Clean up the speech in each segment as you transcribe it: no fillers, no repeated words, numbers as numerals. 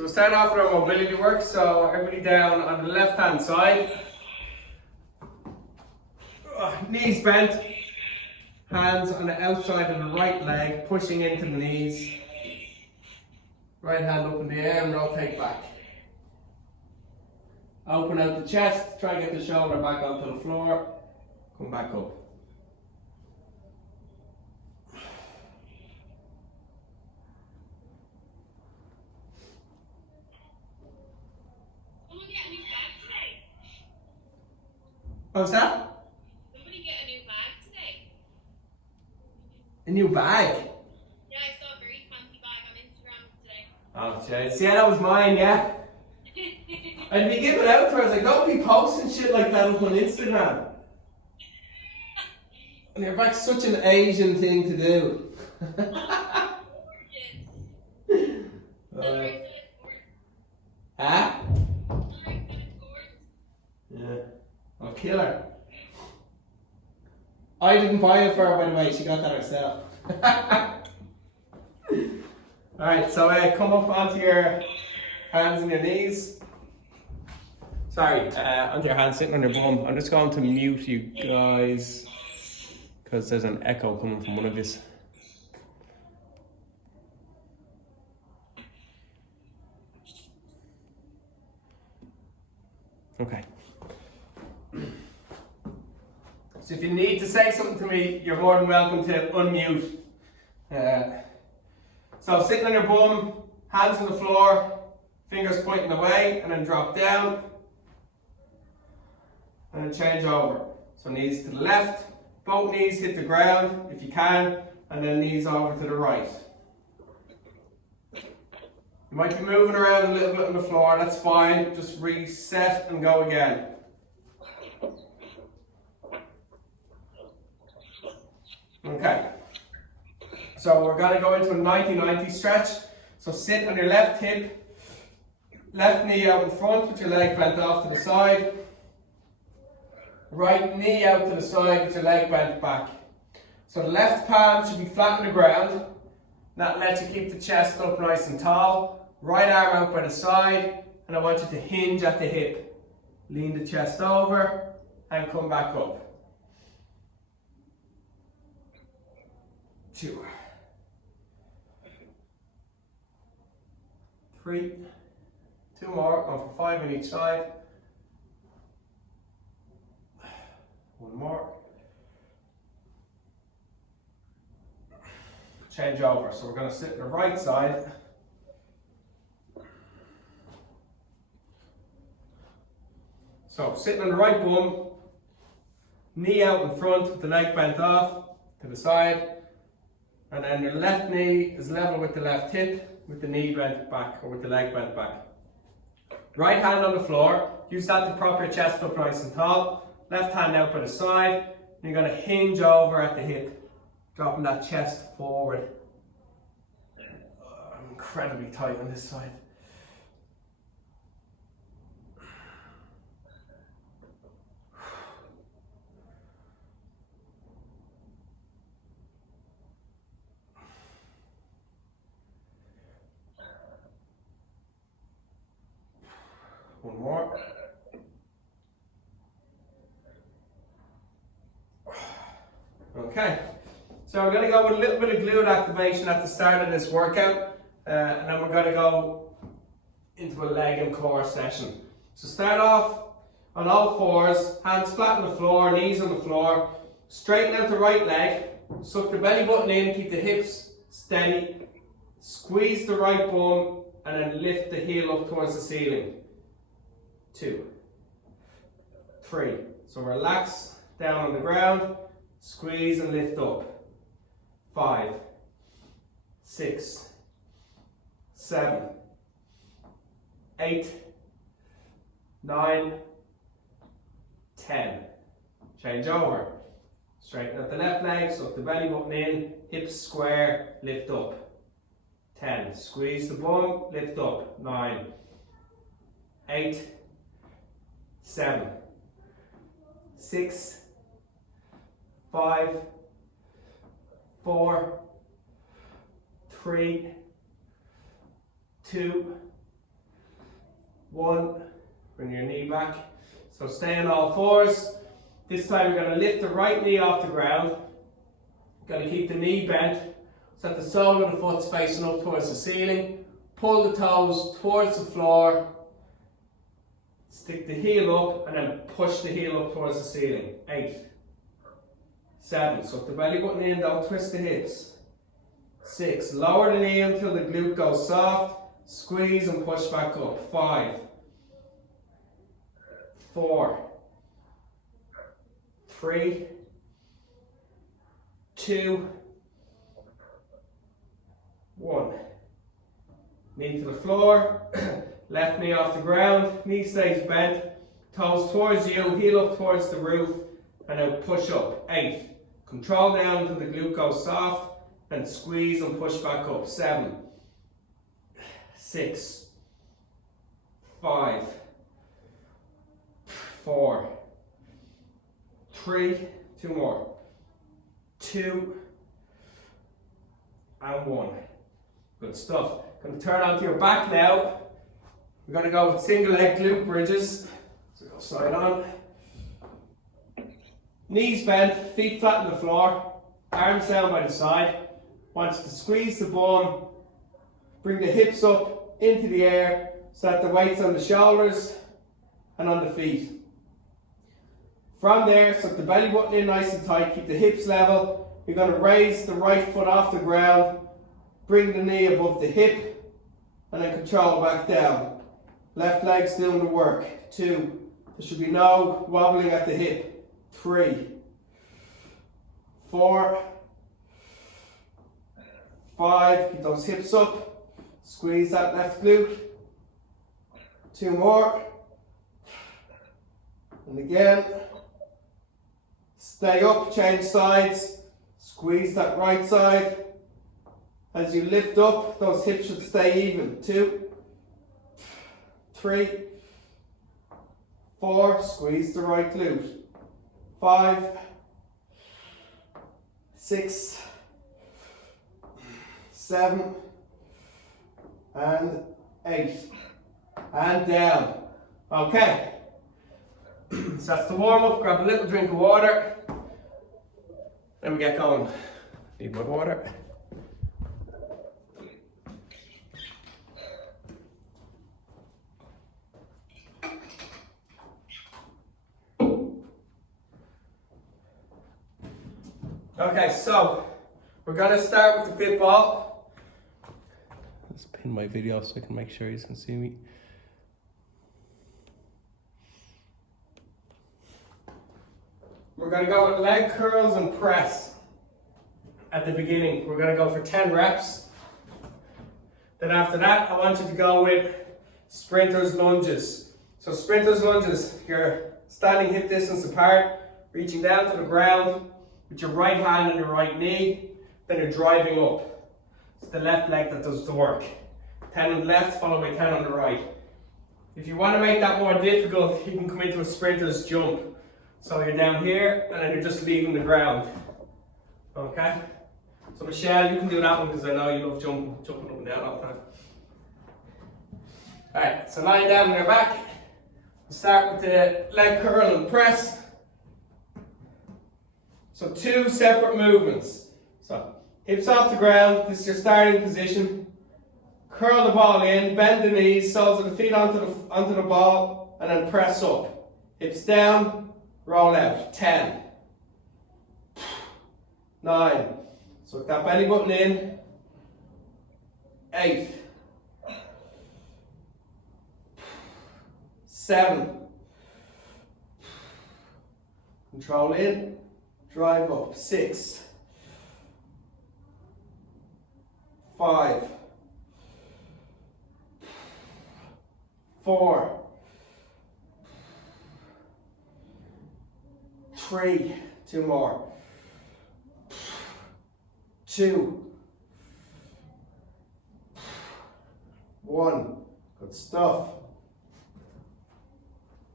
So we'll start off with our mobility work. So everybody down on the left hand side. Knees bent, hands on the outside of the right leg, pushing into the knees. Right hand up in the air and rotate back. Open out the chest, try and get the shoulder back onto the floor. Come back up. Someone get a new bag today. What was that? Somebody get a new bag today. A new bag? Yeah, I saw a very fancy bag on Instagram today. Oh, jeez. Yeah, that was mine, yeah. I'd be giving out to her. I was like, don't be posting shit like that up on Instagram. And your back's such an Asian thing to do. Gorgeous. Huh? Gorgeous. Yeah. I'll kill her. I didn't buy it for her, by the way. She got that herself. Alright, so come up onto your hands and your knees. Sorry, onto your hands, sitting on your bum. I'm just going to mute you guys because there's an echo coming from one of yous. Okay. So if you need to say something to me, you're more than welcome to unmute. So sitting on your bum, hands on the floor, fingers pointing away, and then drop down. And then change over. So knees to the left, both knees hit the ground if you can, and then knees over to the right. You might be moving around a little bit on the floor, that's fine. Just reset and go again. Okay. So we're going to go into a 90-90 stretch. So sit on your left hip, left knee out in front with your leg bent off to the side. Right knee out to the side with your leg bent back. So the left palm should be flat on the ground. That lets you keep the chest up nice and tall. Right arm out by the side, and I want you to hinge at the hip. Lean the chest over and come back up. 2, 3, 2 more, going for 5 on each side. 1 more. Change over. So we're going to sit on the right side. So sitting on the right bum, knee out in front with the leg bent off to the side. And then your left knee is level with the left hip with the knee bent back or with the leg bent back. Right hand on the floor. Use that to prop your chest up nice and tall. Left hand out by the side, and you're going to hinge over at the hip, dropping that chest forward. I'm incredibly tight on this side. One more. Okay, so we're going to go with a little bit of glute activation at the start of this workout, and then we're going to go into a leg and core session. So start off on all fours, hands flat on the floor, knees on the floor, straighten out the right leg, suck the belly button in, keep the hips steady, squeeze the right bum, and then lift the heel up towards the ceiling. 2, 3, so relax down on the ground. Squeeze and lift up. 5, 6, 7, 8, 9, 10. Change over. Straighten out the left leg, so the belly button in, hips square, lift up. 10. Squeeze the bum, lift up. 9, 8, 7, 6, 5, 4, 3, 2, 1, bring your knee back. So stay on all fours. This time you're going to lift the right knee off the ground. You're going to keep the knee bent so that the sole of the foot's facing up towards the ceiling. Pull the toes towards the floor. Stick the heel up and then push the heel up towards the ceiling. 8, 7, so the belly button in, don't twist the hips. 6, lower the knee until the glute goes soft. Squeeze and push back up. 5, 4, 3, 2, 1. Knee to the floor, left knee off the ground, knee stays bent, toes towards you, heel up towards the roof, and then push up. 8. Control down until the glute goes soft, and squeeze and push back up. 7, 6, 5, 4, 3, 2 more, 2, and 1. Good stuff. Going to turn onto your back now. We're going to go with single leg glute bridges. So go side on. Knees bent, feet flat on the floor, arms down by the side. Want you to squeeze the bum, bring the hips up into the air so that the weight's on the shoulders and on the feet. From there, suck the belly button in nice and tight, keep the hips level. You're going to raise the right foot off the ground, bring the knee above the hip, and then control back down. Left leg's doing the work. 2, there should be no wobbling at the hip. 3, 4, 5, keep those hips up, squeeze that left glute. 2 more, and again, stay up, change sides, squeeze that right side. As you lift up, those hips should stay even. 2, 3, 4, squeeze the right glute. 5, 6, 7, and 8, and down. Okay, so that's the warm up. Grab a little drink of water, then we get going. Need more water. Okay, so we're going to start with the fit ball. Let's pin my video so I can make sure you can see me. We're going to go with leg curls and press at the beginning. We're going to go for 10 reps. Then after that, I want you to go with sprinters lunges. So sprinters lunges, you're standing hip distance apart, reaching down to the ground with your right hand and your right knee, then you're driving up. It's the left leg that does the work. 10 on the left, followed by 10 on the right. If you want to make that more difficult, you can come into a sprinter's jump. So you're down here, and then you're just leaving the ground. Okay? So Michelle, you can do that one because I know you love jumping up and down all the time. Alright, so lying down on your back, we'll start with the leg curl and press. So 2 separate movements. So hips off the ground, this is your starting position. Curl the ball in, bend the knees, soles of the feet onto the ball, and then press up. Hips down, roll out. 10, 9, so that belly button in. 8, 7, control in, drive up. 6, 5, 4, 3, 2 more, 2, 1, good stuff.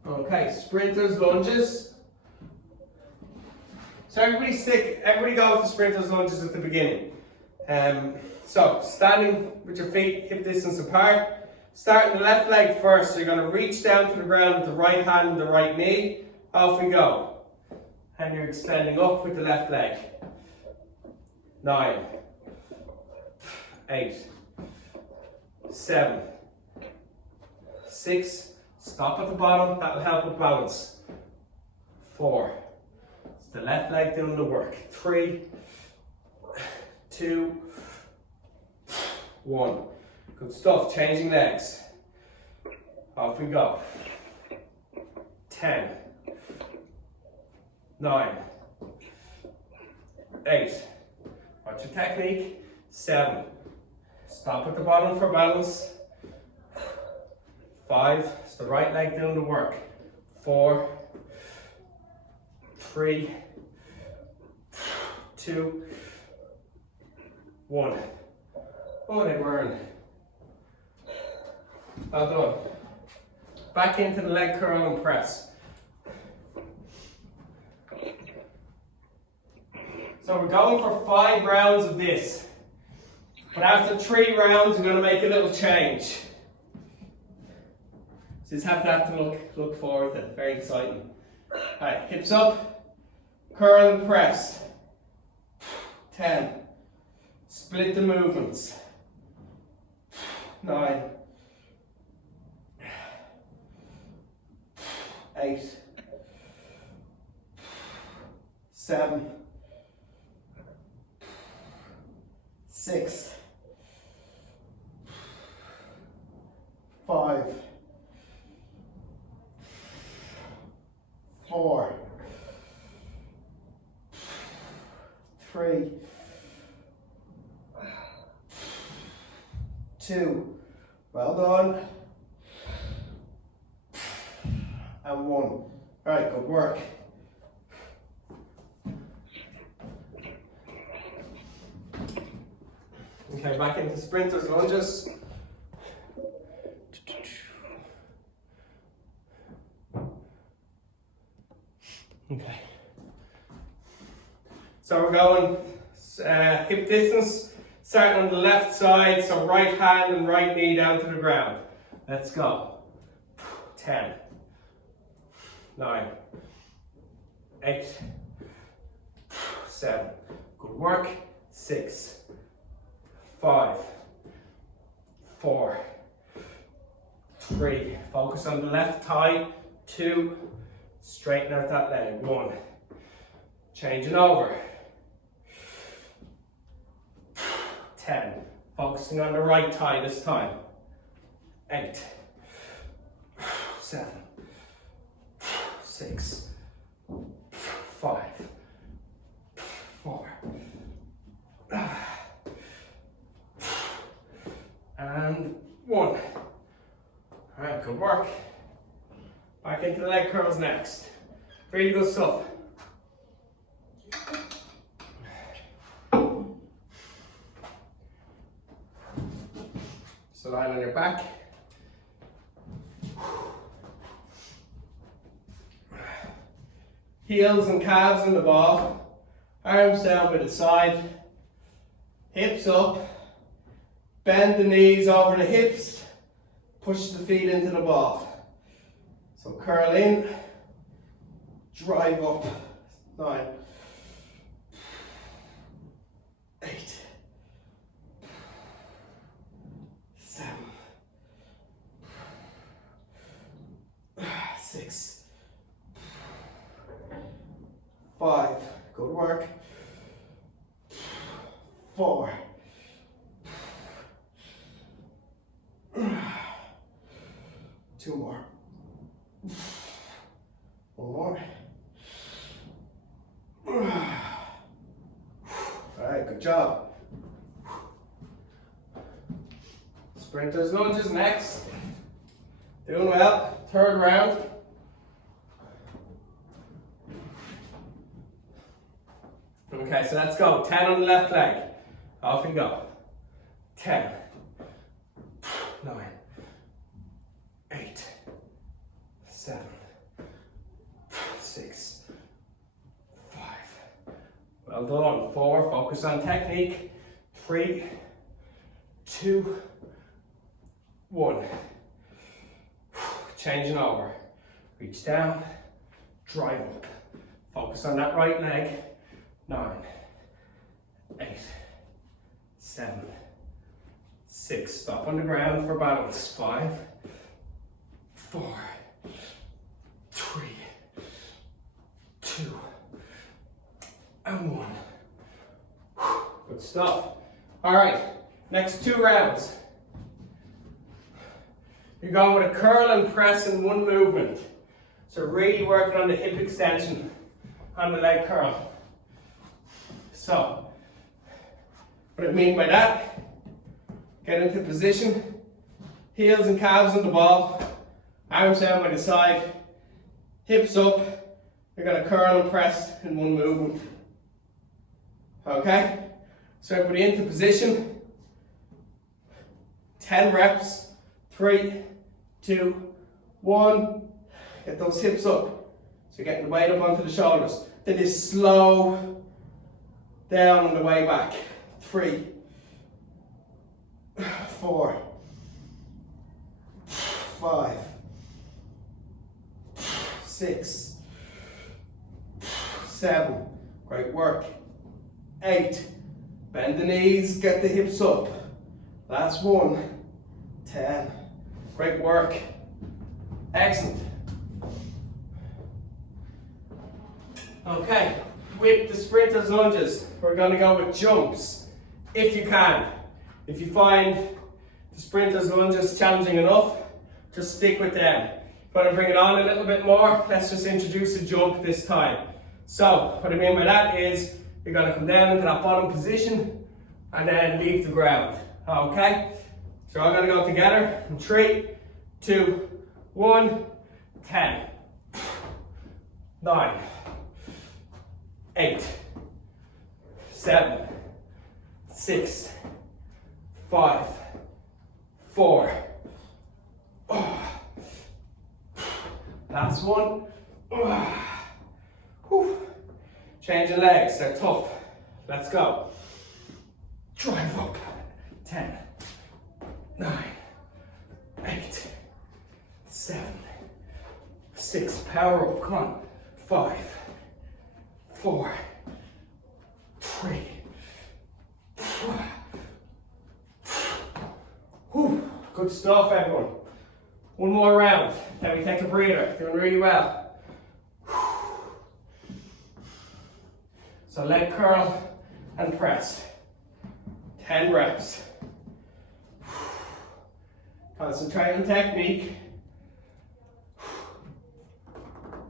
Okay, sprinters lunges. So everybody go with the sprinters lunges at the beginning. So standing with your feet hip distance apart, Starting the left leg first. So you're going to reach down to the ground with the right hand and the right knee. Off we go. And you're extending up with the left leg. 9, 8, 7, 6. Stop at the bottom. That will help with balance. 4. It's the left leg doing the work. 3, 2, 1. Good stuff. Changing legs. Off we go. 10, 9, 8. Watch your technique. 7. Stop at the bottom for balance. 5. It's the right leg doing the work. 4, 3, 2, 1. Oh, they burn. Well done. Back into the leg curl and press. So we're going for 5 rounds of this. But after 3 rounds, we're going to make a little change. So just have that to look forward to. Very exciting. Alright, hips up, curl and press. 10. Split the movements. 9. 8. 7. 6. 5. 4. 3. 2. Well done. And 1. All right, good work. Okay, back into sprinters lunges. Okay. So we're going hip distance, starting on the left side, so right hand and right knee down to the ground. Let's go. 10, 9, 8, 7. Good work. 6, 5, 4, 3. Focus on the left thigh. 2. Straighten out that leg. 1. Changing over. 10. Focusing on the right thigh this time. 8, 7, 6, 5, 4, and 1. All right, good work. Back into the leg curls next. Really good stuff. So lie on your back. Heels and calves in the ball. Arms down by the side. Hips up. Bend the knees over the hips. Push the feet into the ball. So curl in. Drive up. 9, 8, 7, 6, 5. Good work. 4. 2 more. 1 more. Alright, good job. Sprinters lunges next. Doing well. 3rd round. Okay, so let's go. 10 on the left leg. Off we go. 10, 9, 8, 7, 6, 5. Well done. 4. Focus on technique. 3, 2, 1. changing over. Reach down, drive up. Focus on that right leg. 9, 8, 7, 6. Stop on the ground for balance. 5, 4, 3, 2, and 1. Good stuff. All right, next 2 rounds. You're going with a curl and press in one movement. So really working on the hip extension on the leg curl. So, what I mean by that, get into position, heels and calves on the ball, arms down by the side, hips up. You're going to curl and press in one movement. Okay? So everybody into position. 10 reps. 3, 2, 1. Get those hips up. So you're getting the weight up onto the shoulders. Then you slow down on the way back. 3, 4, 5, 6, 7. Great work. 8. Bend the knees, get the hips up. Last 1. 10. Great work. Excellent. Okay, with the sprinters lunges, we're going to go with jumps, if you can. If you find the sprinters lunges challenging enough, just stick with them. If you want to bring it on a little bit more, let's just introduce a jump this time. So, what I mean by that is, you're going to come down into that bottom position, and then leave the ground. Okay? So I'm going to go together in 3, 2, 1, 10, 9, 8, 7, 6, 5, 4. Last one. Changing legs, they're tough. Let's go. Drive up. 10, 9, 8, 7, 6. Power up. Come on. 5, 4, 3. Whew. Good stuff, everyone. One more round. Then we take a breather. Doing really well. So leg curl and press. 10 reps. Concentrate on technique.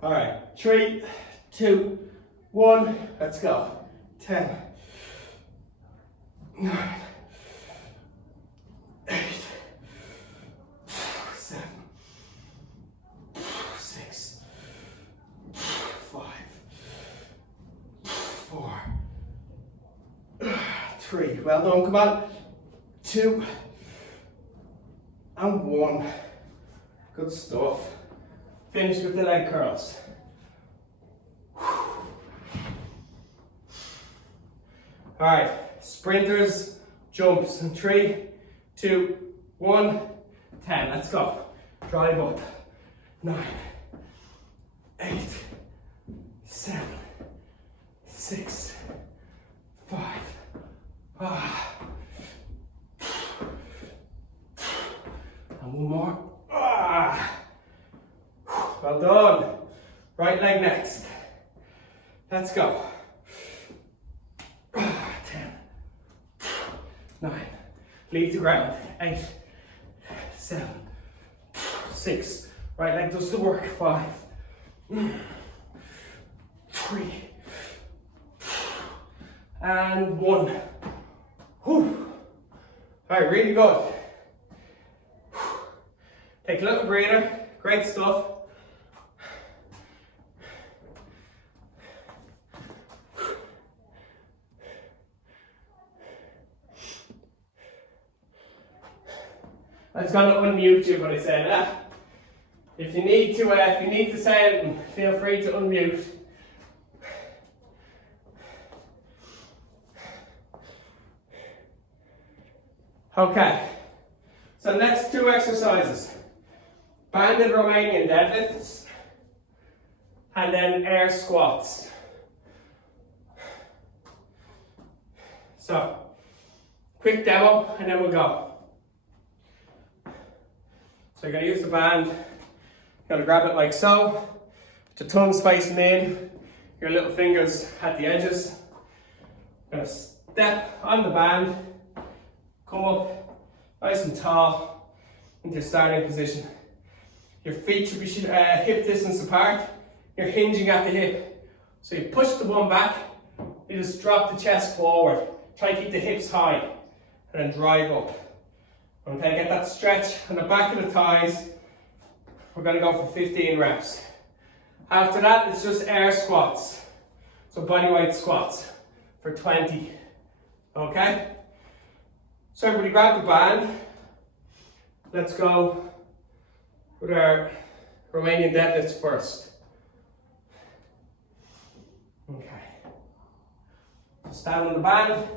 All right, 3, 2, 1, let's go. 10, 9, 8, 7, 6, 5, 4, 3. Well done, come on. 2, and 1. Good stuff. Finish with the leg curls. Alright, sprinters, jumps. In 3, 2, 1, 10. Let's go. Drive up. 9, 8, 7, 6, 5. And one more. Well done. Right leg next. Let's go. 10, 9. Leave the ground. 8, 7, 6. Right leg does the work. 5, 3, and 1. Whew. All right, really good. Take a little breather. Great stuff. I was going to unmute you, but I said, if you need to say anything, feel free to unmute. Okay, so next 2 exercises. banded Romanian deadlifts, and then air squats. So, quick demo, and then we'll go. So you're going to use the band, you're going to grab it like so, with your thumbs facing in, your little fingers at the edges. You're going to step on the band, come up nice and tall into your starting position. Your feet should be hip distance apart, you're hinging at the hip. So you push the bum back, you just drop the chest forward. Try to keep the hips high and then drive up. Okay, get that stretch on the back of the thighs. We're going to go for 15 reps. After that, it's just air squats. So bodyweight squats for 20. Okay? So everybody grab the band. Let's go with our Romanian deadlifts first. Okay. So stand on the band.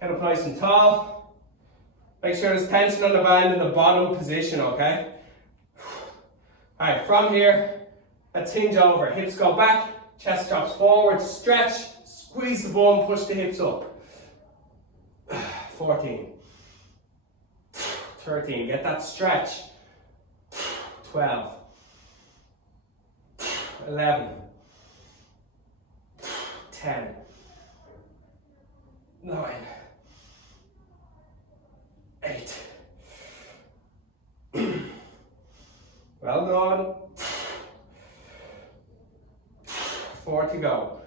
Get up nice and tall. Make sure there's tension on the band in the bottom position, okay? Alright, from here, let's hinge over. Hips go back, chest drops forward, stretch, squeeze the bum, push the hips up. 14. 13, get that stretch. 12. 11. 10. 9. 8. Well done. 4 to go.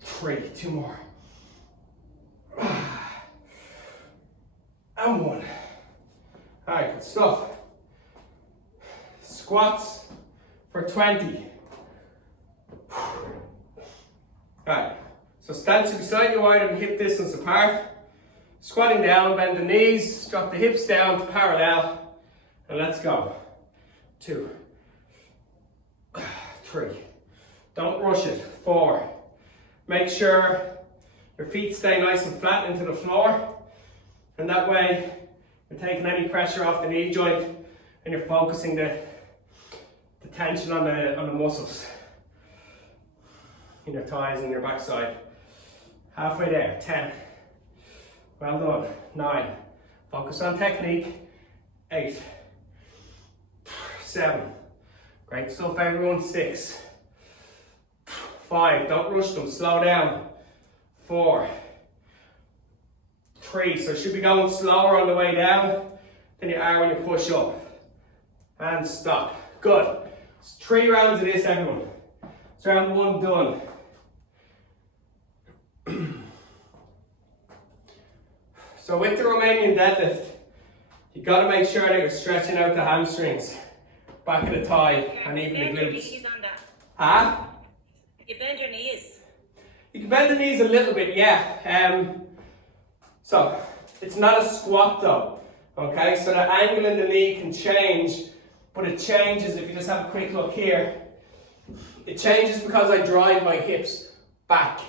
3, 2 more. And 1. Alright, good stuff. Squats for 20. Alright, so stance beside you wide and hip distance apart. Squatting down, bend the knees, drop the hips down to parallel, and let's go. 2, 3. Don't rush it. 4. Make sure your feet stay nice and flat into the floor, and that way you're taking any pressure off the knee joint and you're focusing the tension on the muscles in your thighs and your backside. Halfway there. 10. Well done. 9. Focus on technique. 8. 7. Great stuff, everyone. 6. 5. Don't rush them. Slow down. 4. 3. So you should be going slower on the way down than you are when you push up. And stop. Good. It's 3 rounds of this, everyone. It's round 1 done. So with the Romanian deadlift, you got to make sure that you're stretching out the hamstrings, back of the thigh, and even the glutes. Bend your knees on that. Huh? You bend your knees. You can bend the knees a little bit, yeah. So it's not a squat though. Okay, so the angle in the knee can change, but it changes if you just have a quick look here. It changes because I drive my hips back.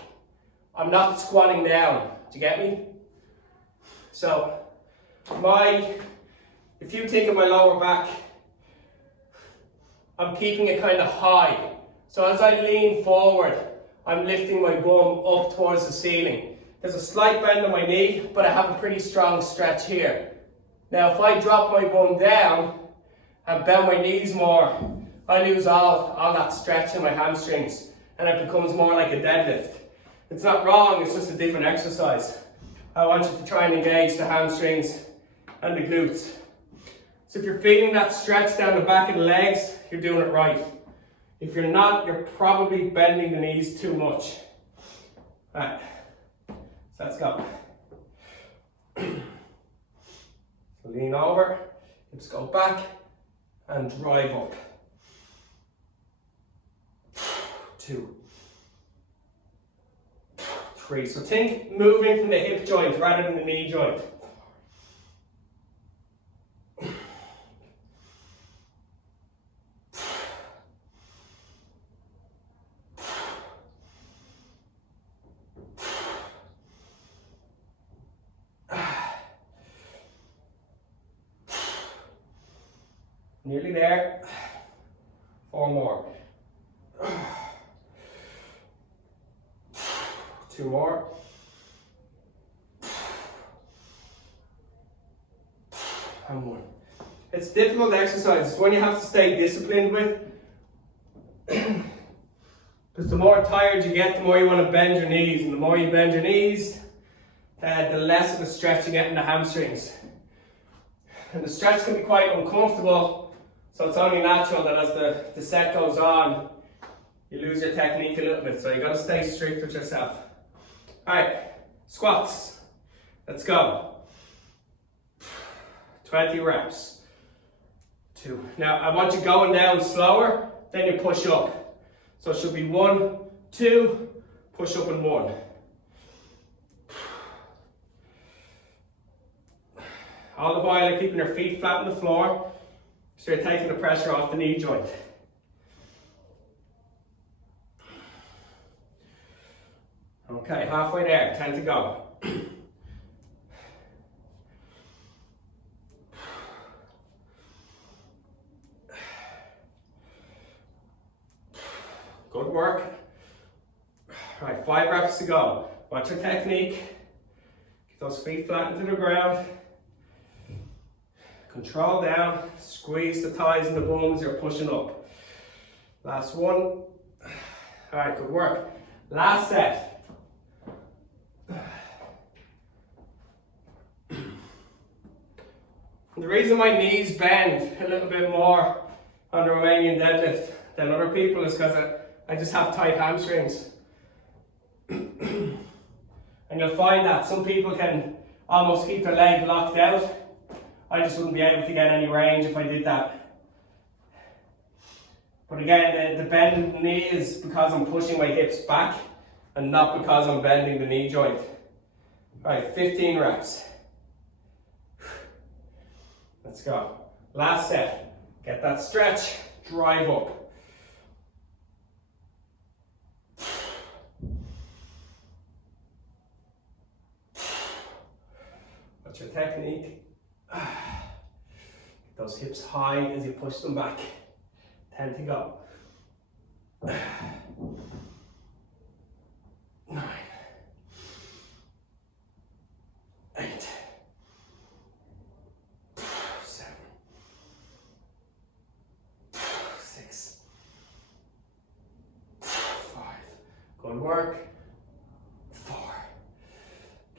I'm not squatting down. Do you get me? So, if you think of my lower back, I'm keeping it kind of high. So as I lean forward, I'm lifting my bum up towards the ceiling. There's a slight bend on my knee, but I have a pretty strong stretch here. Now, if I drop my bum down and bend my knees more, I lose all that stretch in my hamstrings, and it becomes more like a deadlift. It's not wrong, it's just a different exercise. I want you to try and engage the hamstrings and the glutes. So if you're feeling that stretch down the back of the legs, you're doing it right. If you're not, you're probably bending the knees too much. Alright, so let's go. So lean over, hips go back, and drive up. 2. 3. So think moving from the hip joint rather than the knee joint. 4. Nearly there. 4 more. 2 more. And 1. It's difficult exercise. It's one you have to stay disciplined with. Because the more tired you get, the more you want to bend your knees. And the more you bend your knees, the less of a stretch you get in the hamstrings. And the stretch can be quite uncomfortable, so it's only natural that as the set goes on, you lose your technique a little bit. So you got to stay strict with yourself. Alright, squats. Let's go. 20 reps. 2. Now I want you going down slower, then you push up. So it should be 1, 2, push up and 1. All the while you're keeping your feet flat on the floor, so you're taking the pressure off the knee joint. Okay, halfway there, 10 to go. Good work. All right, 5 reps to go. Watch your technique. Keep those feet flat into the ground. Control down. Squeeze the thighs and the bums. You're pushing up. Last 1. All right, good work. Last set. The reason my knees bend a little bit more on the Romanian deadlift than other people is because I just have tight hamstrings. And you'll find that some people can almost keep their leg locked out. I just wouldn't be able to get any range if I did that. But again, the bend in the knee is because I'm pushing my hips back and not because I'm bending the knee joint. Right, 15 reps. Let's go. Last set. Get that stretch, drive up. What's your technique? Get those hips high as you push them back. 10 to go. 9. 8. 7. 6. 5. Good work. 4.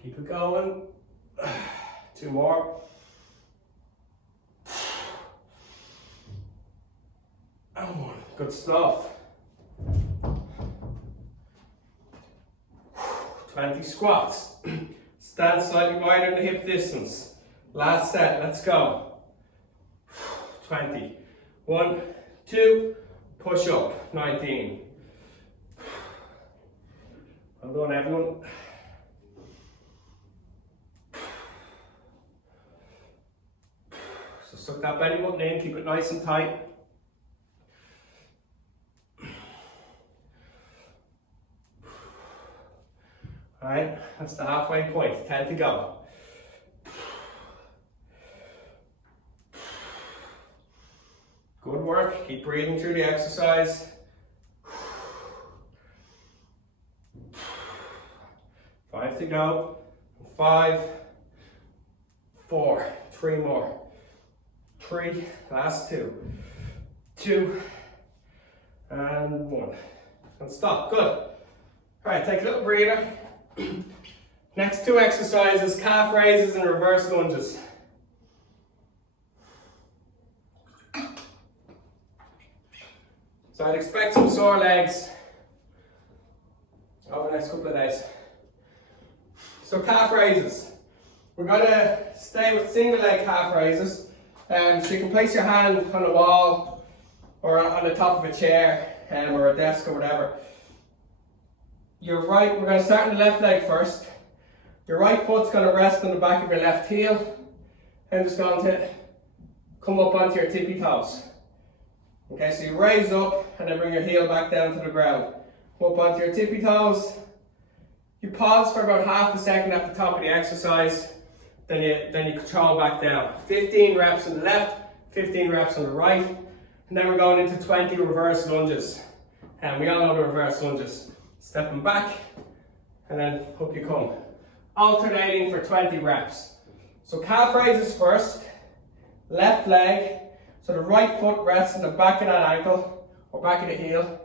Keep it going. 2 more. And 1. Good stuff. 20 squats. Stand slightly wider than the hip distance. Last set, let's go. 20. 1, 2, push up. 19. Well done, everyone. So suck that belly button in, keep it nice and tight. Alright, that's the halfway point, 10 to go. Good work, keep breathing through the exercise. 5 to go. 5, 4, 3 more. 3, last 2. 2, and 1. And stop, good. Alright, take a little breather. Next 2 exercises, calf raises and reverse lunges. So I'd expect some sore legs over the next couple of days. So calf raises. We're going to stay with single leg calf raises. So you can place your hand on a wall or on the top of a chair or a desk or whatever. We're going to start on the left leg first. Your right foot's going to rest on the back of your left heel and just going to come up onto your tippy toes. Okay, so you raise up and then bring your heel back down to the ground. Come up onto your tippy toes. You pause for about half a second at the top of the exercise, then you control back down. 15 reps on the left, 15 reps on the right. And then we're going into 20 reverse lunges. And we all know the reverse lunges. Stepping back, and then up you come. Alternating for 20 reps. So calf raises first, left leg, so the right foot rests on the back of that ankle, or back of the heel.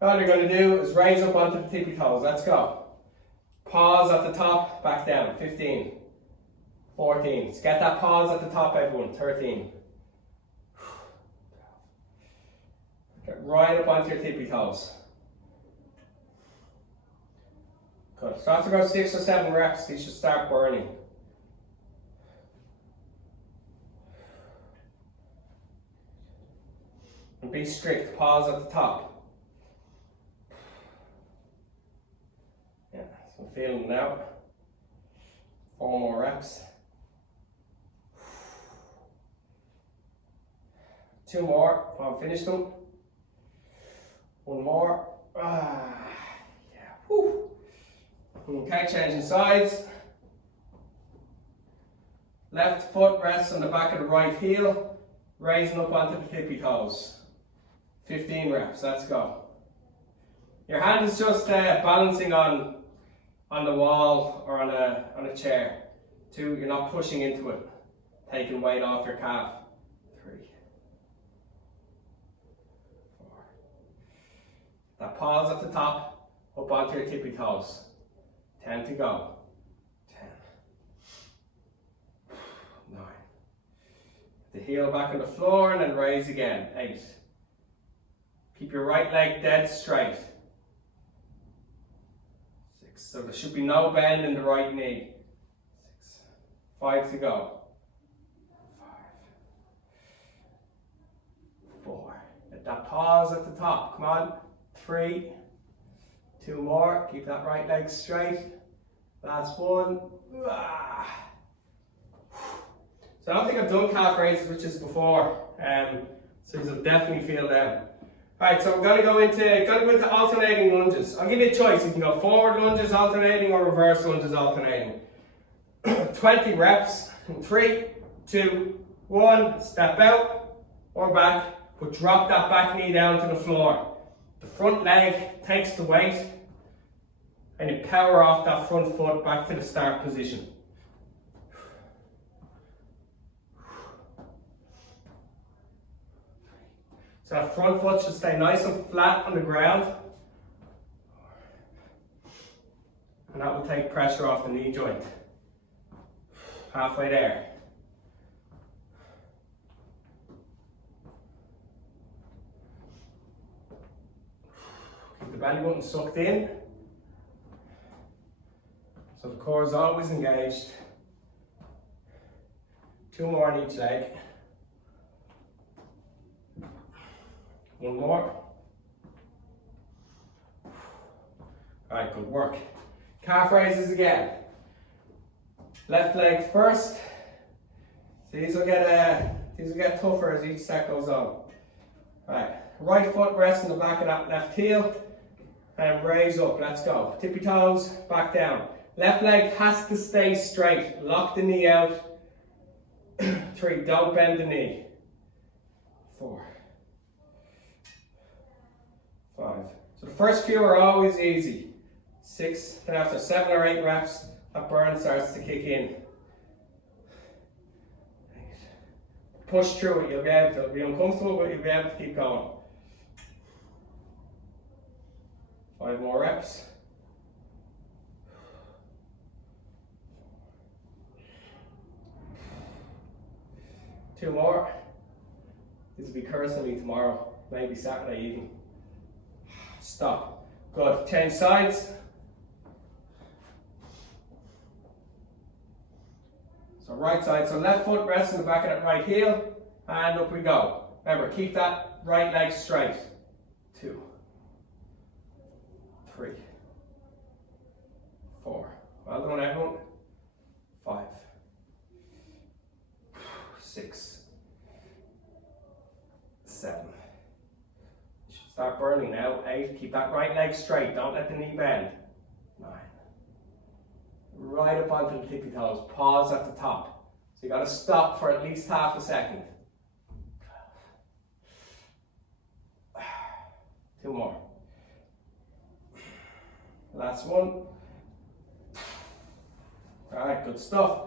All you're going to do is raise up onto the tippy toes. Let's go. Pause at the top, back down. 15, 14. Let's get that pause at the top, everyone. 13. Get right up onto your tippy toes. Good. So after about 6 or 7 reps, these should start burning. And be strict. Pause at the top. Yeah, so I'm feeling now. 4 more reps. 2 more. I've finished them. 1 more. Yeah. Whew. Okay, changing sides. Left foot rests on the back of the right heel, raising up onto the tippy toes. 15 reps, let's go. Your hand is just balancing on the wall or on a chair. 2, you're not pushing into it, taking weight off your calf. 3, 4. That pause at the top, up onto your tippy toes. 10 to go. 10. 9. The heel back on the floor and then raise again. 8. Keep your right leg dead straight. 6. So there should be no bend in the right knee. 6. 5 to go. 5. 4. Let that pause at the top. Come on. 3. 2 more. Keep that right leg straight. Last one. So I don't think I've done calf raises, which is before. So you'll definitely feel them. Alright, so we're going to go into alternating lunges. I'll give you a choice. You can go forward lunges alternating or reverse lunges alternating. 20 reps. 3, 2, 1. Step out or back, but drop that back knee down to the floor. The front leg takes the weight, and you power off that front foot back to the start position. So that front foot should stay nice and flat on the ground. And that will take pressure off the knee joint. Halfway there. Keep the belly button sucked in. So the core is always engaged. 2 more on each leg. 1 more. Alright, good work. Calf raises again. Left leg first. So these will get tougher as each set goes on. Alright, right foot rests on the back of that left heel. And raise up, let's go. Tippy toes, back down. Left leg has to stay straight. Lock the knee out. 3, don't bend the knee. 4, 5. So the first few are always easy. 6, then after 7 or 8 reps, that burn starts to kick in. 8. Push through it, you'll be able to. It'll be uncomfortable, but you'll be able to keep going. 5 more reps. 2 more. This will be cursing me tomorrow, maybe Saturday even. Stop. Good. Change sides. So right side. So left foot rests on the back of that right heel, and up we go. Remember, keep that right leg straight. 2, 3, 4. Well done, everyone. 5, 6, 7. You should start burning now. 8. Keep that right leg straight. Don't let the knee bend. 9. Right up onto the tippy toes. Pause at the top. So you got to stop for at least half a second. 2 more. Last one. Alright, good stuff.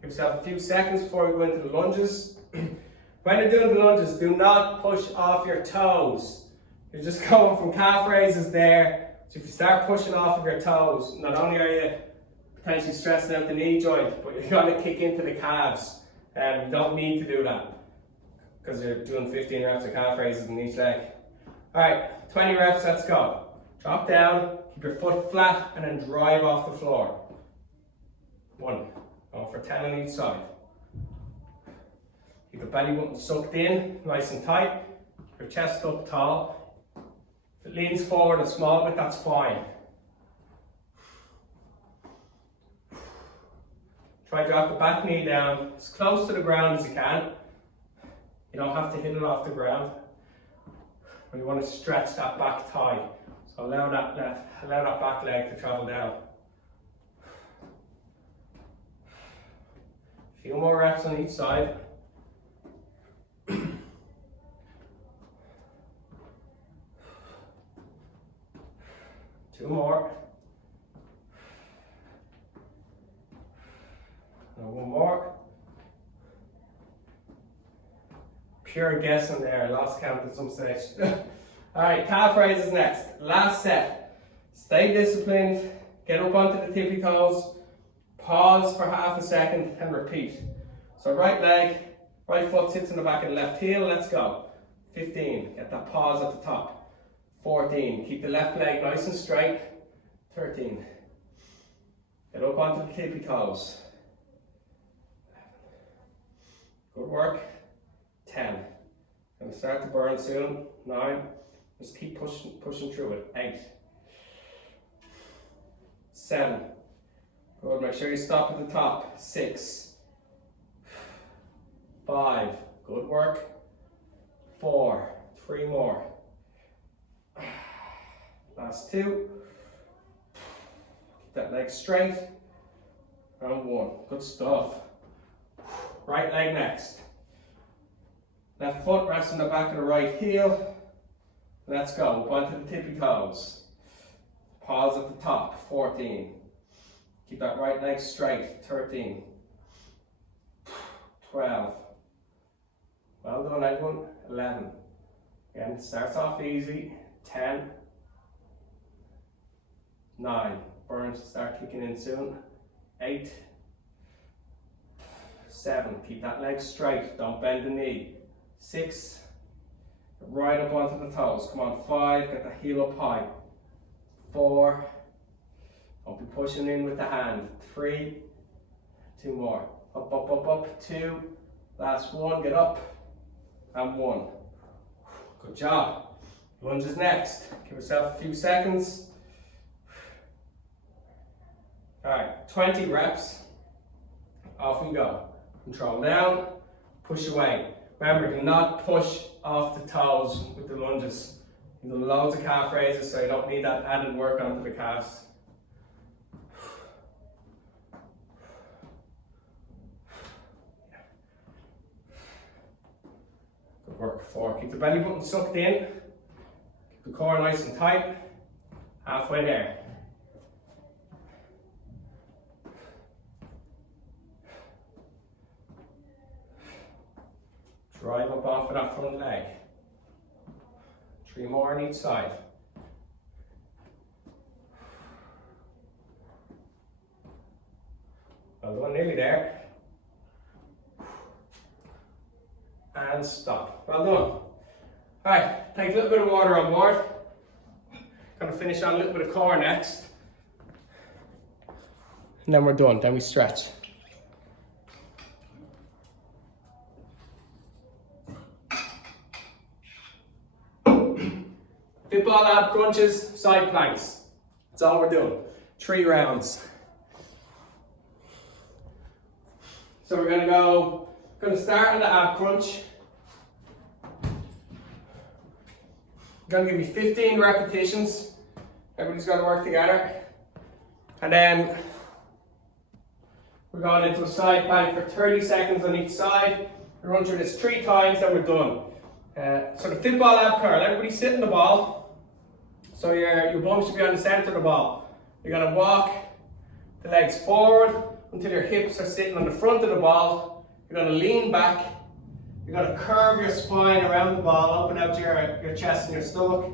Give yourself a few seconds before we go into the lunges. When you're doing the lunges, do not push off your toes. You're just going from calf raises there. So if you start pushing off of your toes, not only are you potentially stressing out the knee joint, but you're going to kick into the calves. You don't need to do that because you're doing 15 reps of calf raises in each leg. Alright, 20 reps, let's go. Drop down, keep your foot flat, and then drive off the floor. 1. Go for 10 on each side. Keep the belly button sucked in, nice and tight. Your chest up tall. If it leans forward a small bit, that's fine. Try to drop the back knee down as close to the ground as you can. You don't have to hit it off the ground. But you want to stretch that back thigh. So allow that back leg to travel down. A few more reps on each side. 2 more. And 1 more. Pure guessing there, I lost count at some stage. Alright, calf raises next. Last set. Stay disciplined, get up onto the tippy toes, pause for half a second and repeat. So right leg, right foot sits on the back of the left heel, let's go. 15, get that pause at the top. 14, keep the left leg nice and straight. 13, get up onto the tippy toes. Good work. 10, gonna start to burn soon. 9, just keep pushing through it. 8, 7, good, make sure you stop at the top. 6, 5, good work. 4, 3 more. Last 2. Keep that leg straight. And 1. Good stuff. Right leg next. Left foot rests on the back of the right heel. Let's go. Up onto the tippy toes. Pause at the top. 14. Keep that right leg straight. 13. 12. Well done, everyone. 11. Again, it starts off easy. 10. 9. Burns start kicking in soon. 8. 7. Keep that leg straight. Don't bend the knee. 6. Right up onto the toes. Come on. 5. Get the heel up high. 4. Don't be pushing in with the hand. 3. 2 more. Up, up, up, up. 2. Last 1. Get up. And 1. Good job. Lunges next. Give yourself a few seconds. Alright, 20 reps. Off we go. Control down, push away. Remember, do not push off the toes with the lunges. You've done loads of calf raises, so you don't need that added work onto the calves. Good work. 4. Keep the belly button sucked in. Keep the core nice and tight. Halfway there. Drive up off of that front leg. 3 more on each side. Well done, nearly there. And stop. Well done. Alright, take a little bit of water on board. Gonna finish on a little bit of core next. And then we're done, then we stretch. Football ab crunches, side planks. That's all we're doing. 3 rounds. So we're gonna start on the ab crunch. Gonna give you 15 repetitions. Everybody's gotta work together. And then we're going into a side plank for 30 seconds on each side. We run through this 3 times, then we're done. So the fit ball ab curl, everybody sit in the ball. So your bum should be on the center of the ball. You're gonna walk the legs forward until your hips are sitting on the front of the ball. You're gonna lean back. You're gonna curve your spine around the ball, open out your chest and your stomach.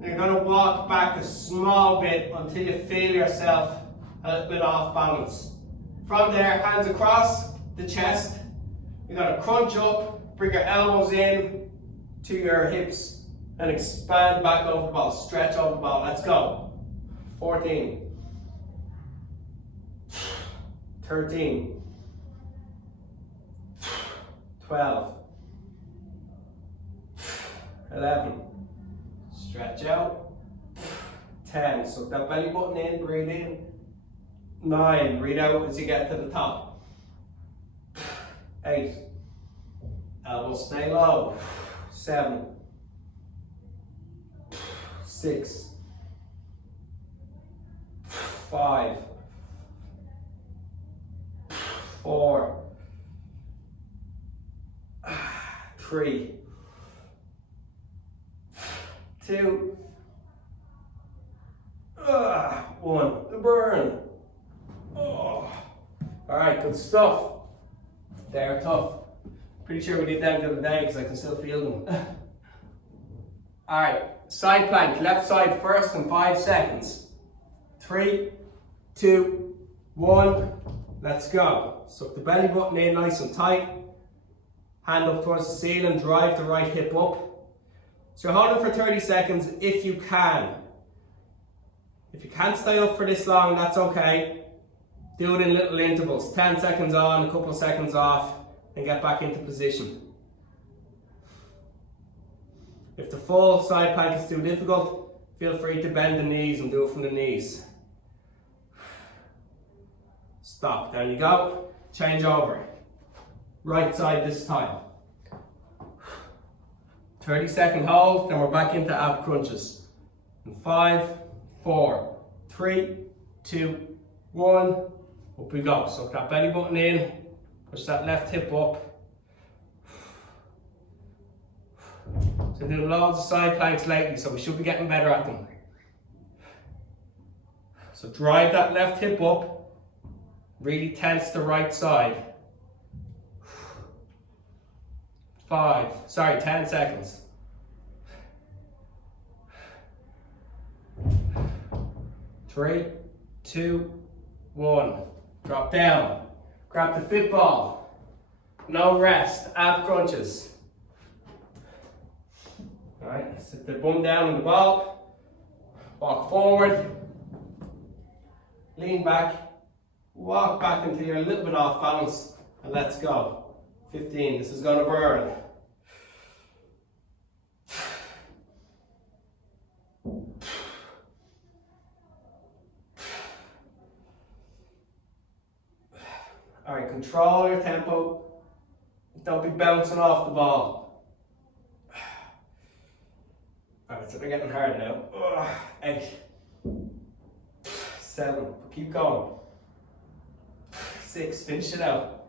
And you're gonna walk back a small bit until you feel yourself a little bit off balance. From there, hands across the chest. You're gonna crunch up, bring your elbows in to your hips and expand back over the ball, stretch over the ball. Let's go. 14, 13, 12, 11, stretch out, 10, suck that belly button in, breathe in, 9, breathe out as you get to the top, 8, elbows stay low, 7, 6, 5, 4, 3, 2, 1. The burn. Oh. Alright, good stuff. They're tough. Pretty sure we did that the other day because I can still feel them. Alright, side plank, left side first in 5 seconds. 3, 2, 1, let's go. Suck the belly button in nice and tight. Hand up towards the ceiling, drive the right hip up. So you're holding for 30 seconds if you can. If you can't stay up for this long, that's okay. Do it in little intervals, 10 seconds on, a couple of seconds off, and get back into position. If the full side plank is too difficult, feel free to bend the knees and do it from the knees. Stop, down you go, change over. Right side this time. 30-second hold, then we're back into ab crunches. In 5, 4, 3, 2, 1, up we go. Suck that belly button in, push that left hip up. So we're doing loads of side planks lately, so we should be getting better at them. So drive that left hip up, really tense the right side. 10 seconds. 3, 2, 1. Drop down. Grab the fit ball. No rest. Ab crunches. Alright, sit the bum down on the ball. Walk forward. Lean back. Walk back until you're a little bit off balance. And let's go. 15. This is going to burn. Alright, control your tempo. Don't be bouncing off the ball. Alright, so they're getting hard now. 8, 7, keep going. 6, finish it out.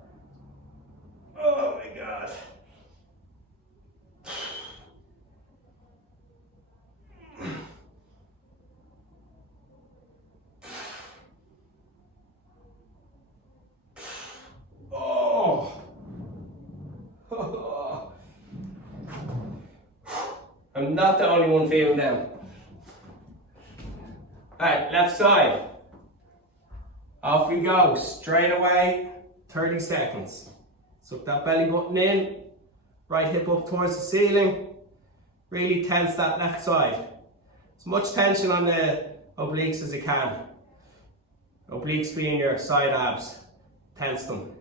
Oh my God. I'm not the only one feeling them. Alright, left side. Off we go, straight away, 30 seconds. Suck that belly button in, right hip up towards the ceiling. Really tense that left side. As much tension on the obliques as you can. Obliques being your side abs. Tense them.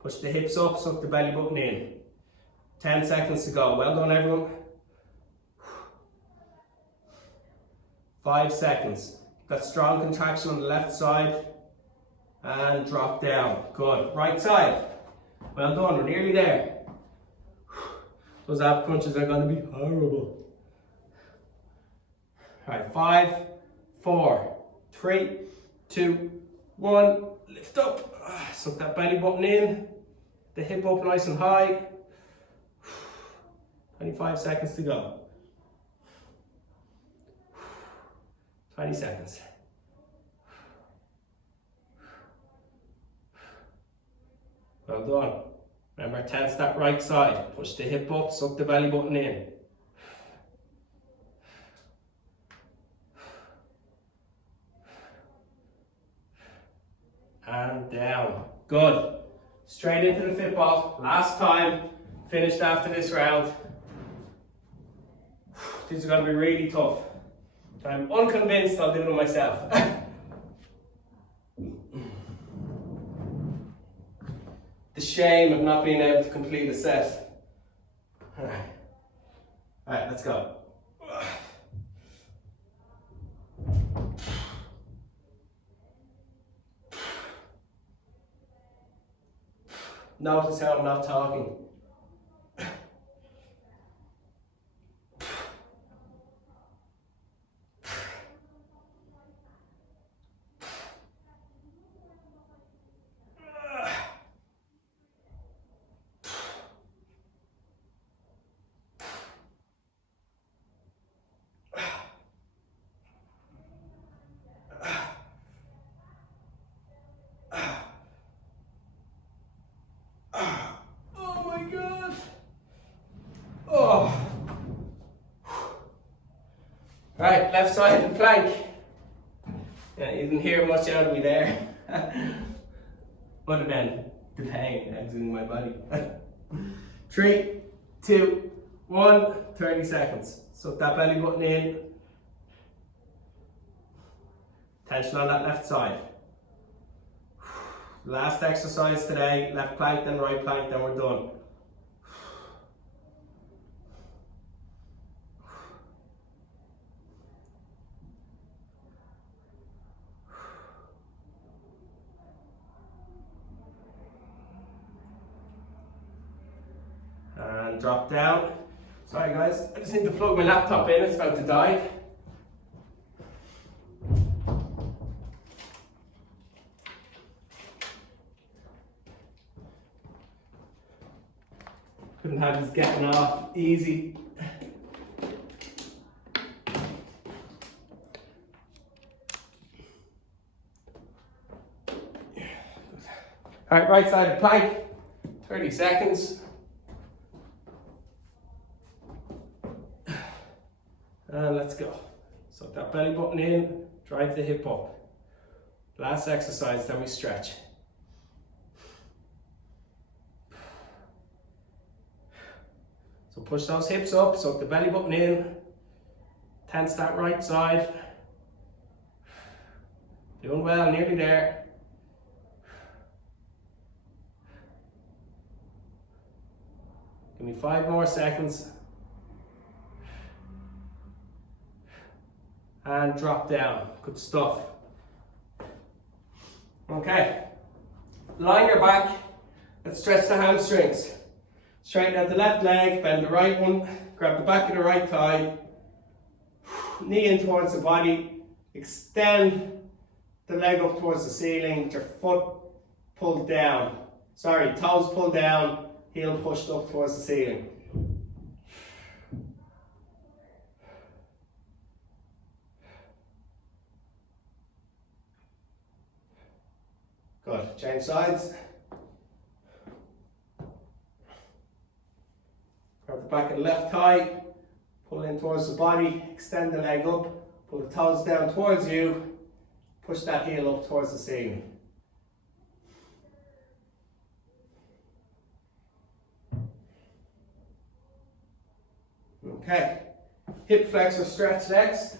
Push the hips up, suck the belly button in. 10 seconds to go. Well done, everyone. 5 seconds. That strong contraction on the left side. And drop down. Good. Right side. Well done. We're nearly there. Those ab crunches are going to be horrible. Alright, 5, 4, 3, 2, 1. Lift up. Suck that belly button in. The hip up nice and high. 25 seconds to go. 20 seconds. Well done. Remember, tense that right side. Push the hip up, suck the belly button in. And down. Good. Straight into the fit ball. Last time. Finished after this round. These are going to be really tough. I'm unconvinced I'll do them myself. The shame of not being able to complete a set. Alright, let's go. Notice how I'm not talking. Right, left side of the plank. Yeah, you didn't hear much out of me there. Other than the pain exiting my body. 3, 2, 1, 30 seconds. Suck that belly button in. Tension on that left side. Last exercise today, left plank, then right plank, then we're done. And drop down. Sorry guys, I just need to plug my laptop in, it's about to die. Couldn't have this getting off easy. Alright, right side of plank, 30 seconds. And let's go. Suck that belly button in, drive the hip up. Last exercise, then we stretch. So push those hips up, suck the belly button in, tense that right side. Doing well, nearly there. Give me 5 more seconds. And drop down. Good stuff. Okay. Line your back. Let's stretch the hamstrings. Straighten out the left leg, bend the right one, grab the back of the right thigh, knee in towards the body, extend the leg up towards the ceiling with your foot pulled down. Sorry, toes pulled down, heel pushed up towards the ceiling. Good, change sides. Grab the back of the left thigh, pull in towards the body, extend the leg up, pull the toes down towards you, push that heel up towards the ceiling. Okay, hip flexor stretch next.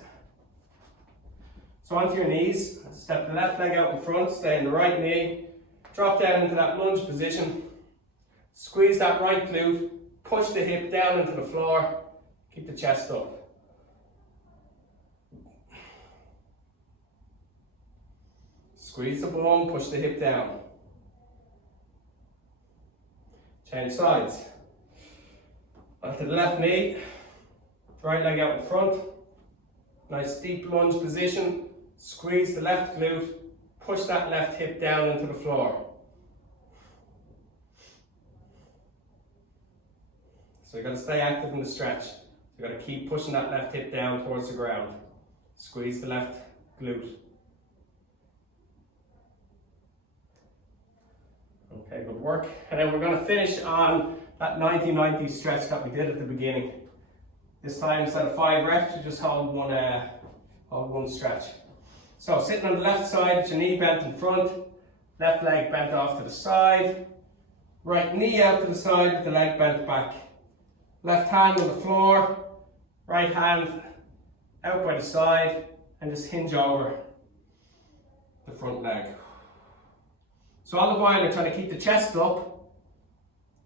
So onto your knees, step the left leg out in front, stay in the right knee, drop down into that lunge position, squeeze that right glute, push the hip down into the floor, keep the chest up. Squeeze the bum, push the hip down. Change sides. Onto the left knee, right leg out in front, nice deep lunge position, squeeze the left glute, push that left hip down into the floor. So you've got to stay active in the stretch. You've got to keep pushing that left hip down towards the ground. Squeeze the left glute. Okay, good work. And then we're going to finish on that 90-90 stretch that we did at the beginning. This time, instead of 5 reps, we just hold one stretch. So sitting on the left side, with your knee bent in front, left leg bent off to the side, right knee out to the side with the leg bent back. Left hand on the floor, right hand out by the side, and just hinge over the front leg. So all the while you're trying to keep the chest up,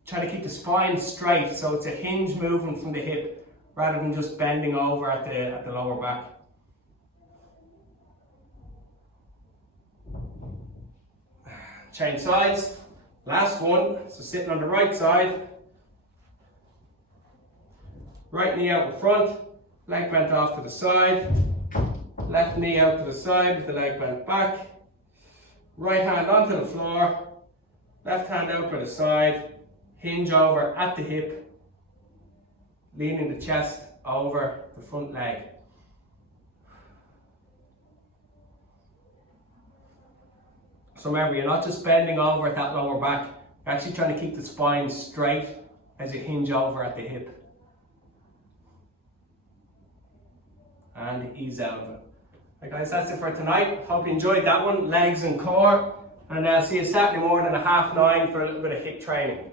trying to keep the spine straight, so it's a hinge movement from the hip rather than just bending over at the lower back. Change sides. Last one. So sitting on the right side, right knee out in front, leg bent off to the side, left knee out to the side with the leg bent back, right hand onto the floor, left hand out by the side, hinge over at the hip, leaning the chest over the front leg. So remember, you're not just bending over at that lower back, you're actually trying to keep the spine straight as you hinge over at the hip. And ease out of it. Right guys, that's it for tonight. Hope you enjoyed that one, legs and core. And I'll see you Saturday morning at 9:30 for a little bit of HIIT training.